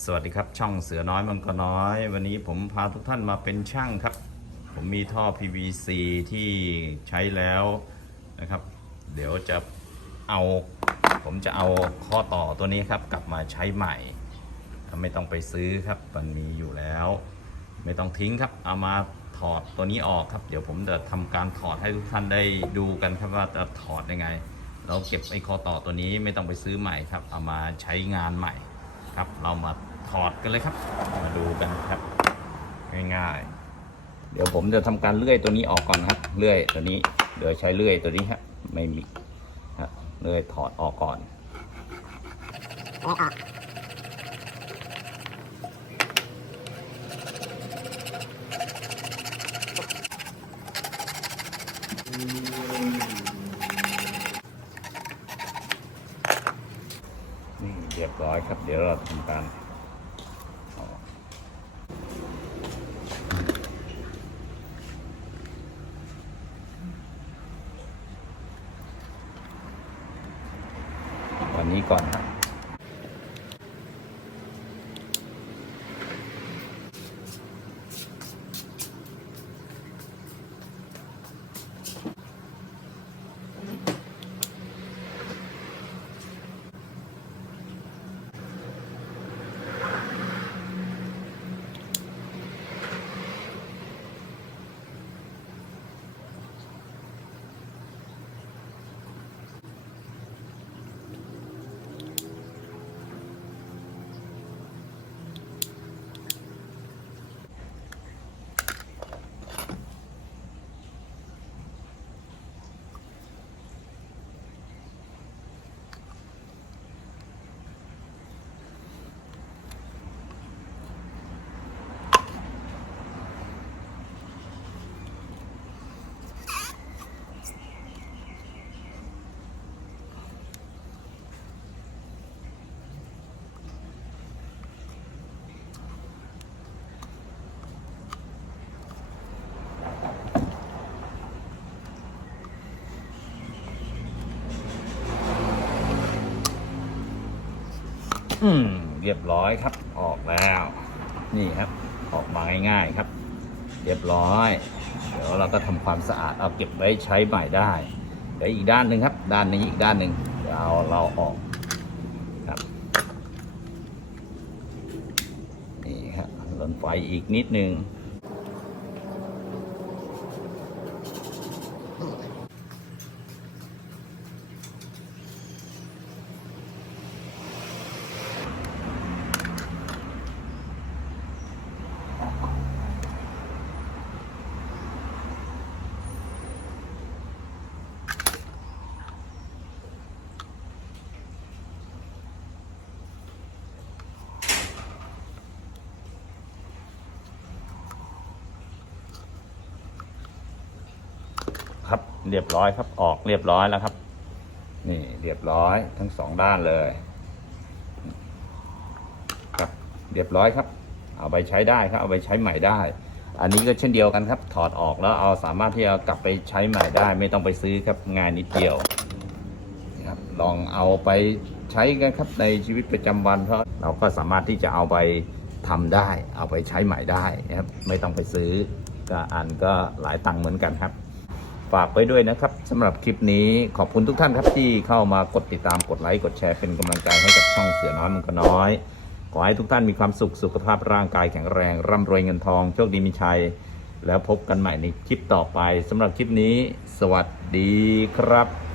สวัสดีครับช่องเสือน้อยมังกรน้อย วันนี้ผมพาทุกท่านมาเป็นช่างครับ ผมมีท่อ PVC ที่ใช้แล้วนะครับ เดี๋ยวจะเอาผมจะเอาข้อต่อตัวนี้ครับ กลับมาใช้ใหม่ ไม่ต้องไปซื้อครับมันมีอยู่แล้ว ไม่ต้องทิ้งครับ เอามาถอดตัวนี้ออกครับ เดี๋ยวผมจะทำการถอดให้ทุกท่านได้ดูกันครับว่าจะถอดยังไง เราเก็บไอ้คอต่อตัวนี้ไม่ต้องไปซื้อใหม่ครับ เอามาใช้งานใหม่ ครับ เรามาถอดกันเลยครับ มาดูกันครับ ง่ายๆ เดี๋ยวผมจะทำการเลื่อยตัวนี้ออกก่อนครับ เลื่อยตัวนี้ เดี๋ยวใช้เลื่อยตัวนี้ครับไม่มีครับเลื่อยถอดออกก่อนนี่เรียบร้อยครับ เดี๋ยวเราทำการวันนี้ก่อนครับ อืมเรียบร้อยครับออกแล้ว นี่ครับ ออกมาง่ายๆครับ เรียบร้อย เดี๋ยวเราก็ทำความสะอาดเอาเก็บไว้ใช้ใหม่ได้เดี๋ยวอีกด้านหนึ่งครับ ด้านนี้อีกด้านหนึ่งเดี๋ยวเอาเราออกครับนี่ครับลนไฟอีกนิดนึง เรียบร้อยครับออกเรียบร้อยแล้วครับ นี่เรียบร้อยทั้งสองด้านเลย ครับเรียบร้อยครับ เอาไปใช้ได้ครับ เอาไปใช้ใหม่ได้ อันนี้ก็เช่นเดียวกันครับ ถอดออกแล้วเอาสามารถที่จะกลับไปใช้ใหม่ได้ ไม่ต้องไปซื้อครับงานนิดเดียวครับลองเอาไปใช้กันครับในชีวิตประจำวันเพราะเราก็สามารถที่จะเอาไปทำได้ เอาไปใช้ใหม่ได้นะครับ ไม่ต้องไปซื้อก็อันก็หลายตังค์เหมือนกันครับ ฝากไว้ด้วยนะครับสำหรับคลิปนี้ขอบคุณทุกท่านครับที่เข้ามากดติดตามกดไลค์กดแชร์เป็นกำลังใจให้กับช่องเสือน้อยมันก็น้อย ขอให้ทุกท่านมีความสุขสุขภาพร่างกายแข็งแรงร่ำรวยเงินทองโชคดีมีชัย แล้วพบกันใหม่ในคลิปต่อไปสำหรับคลิปนี้ สวัสดีครับ